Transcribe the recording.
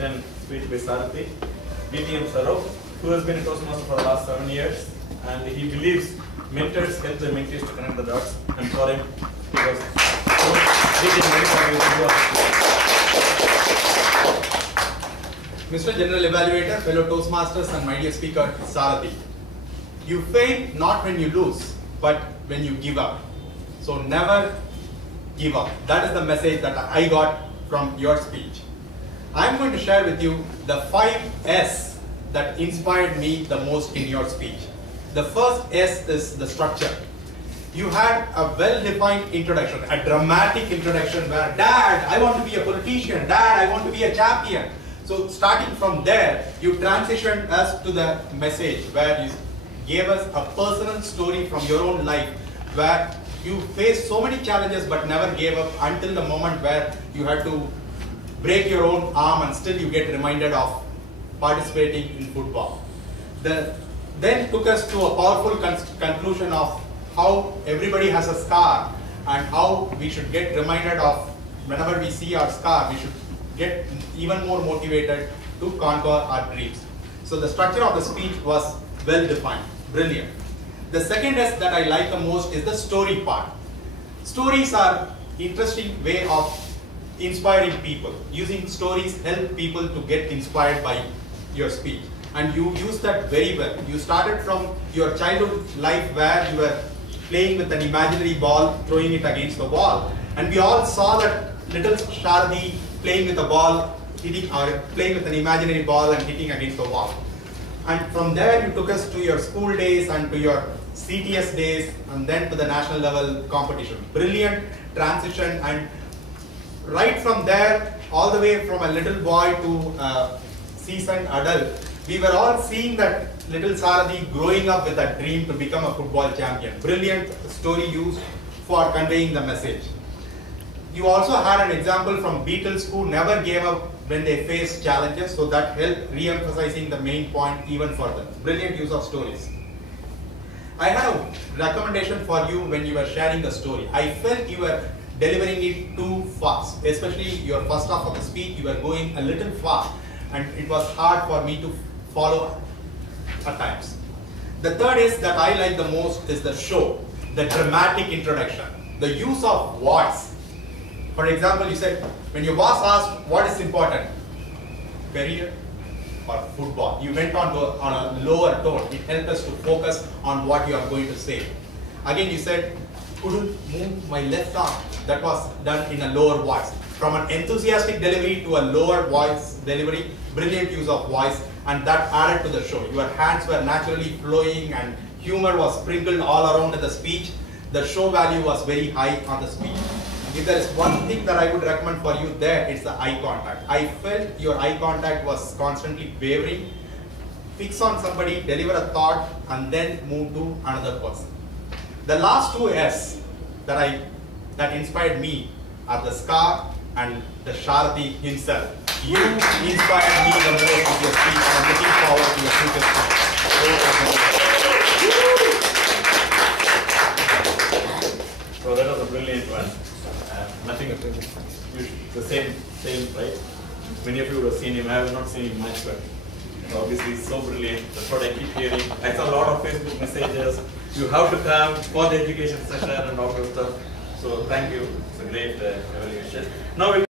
2010 speech by Sarathi, DTM Saro, who has been a Toastmaster for the last 7 years, and he believes mentors help the mentees to connect the dots. And for him, he was Mr. General Evaluator, fellow Toastmasters, and my dear speaker, Sarathi. You fail not when you lose, but when you give up. So never give up. That is the message that I got from your speech. I'm going to share with you the 5 S that inspired me the most in your speech. The first S is the structure. You had a well-defined introduction, a dramatic introduction where, Dad, I want to be a politician. Dad, I want to be a champion. So starting from there, you transitioned us to the message where you gave us a personal story from your own life where you faced so many challenges but never gave up until the moment where you had to break your own arm and still you get reminded of participating in football. Then took us to a powerful conclusion of how everybody has a scar and how we should get reminded of whenever we see our scar, we should get even more motivated to conquer our dreams. So the structure of the speech was well defined, brilliant. The second S that I like the most is the story part. Stories are interesting way of inspiring people. Using stories help people to get inspired by your speech. And you use that very well. You started from your childhood life where you were playing with an imaginary ball, throwing it against the wall. And we all saw that little Shardi playing with a ball, playing with an imaginary ball and hitting against the wall. And from there you took us to your school days and to your CTS days and then to the national level competition. Brilliant transition, and right from there all the way from a little boy to a seasoned adult, we were all seeing that little Sarathi growing up with a dream to become a football champion. Brilliant story used for conveying the message. You also had an example from Beatles who never gave up when they faced challenges, so that helped re-emphasizing the main point even further. Brilliant use of stories. I had a recommendation for you when you were sharing the story. I felt you were delivering it too fast, especially your first half of the speech, you were going a little fast and it was hard for me to follow at times. The third is that I like the most is the show, the dramatic introduction, the use of voice. For example, you said, when your boss asked what is important, career or football, you went on a lower tone. It helped us to focus on what you are going to say. Again, you said, couldn't move my left arm. That was done in a lower voice. From an enthusiastic delivery to a lower voice delivery, brilliant use of voice, and that added to the show. Your hands were naturally flowing and humor was sprinkled all around in the speech. The show value was very high on the speech. If there is one thing that I would recommend for you there, it's the eye contact. I felt your eye contact was constantly wavering. Fix on somebody, deliver a thought, and then move to another person. The last 2 S that inspired me are the scar and the Shardi himself. You inspired me the most with your speech, and I'm looking forward to your future speech. So that was a brilliant one. Nothing, the same, right? Many of you would have seen him. I have not seen him much, but obviously he's so brilliant. That's what I keep hearing. I saw a lot of Facebook messages. You have to come for the education session and all that stuff. So thank you. It's a great evaluation. Now we'll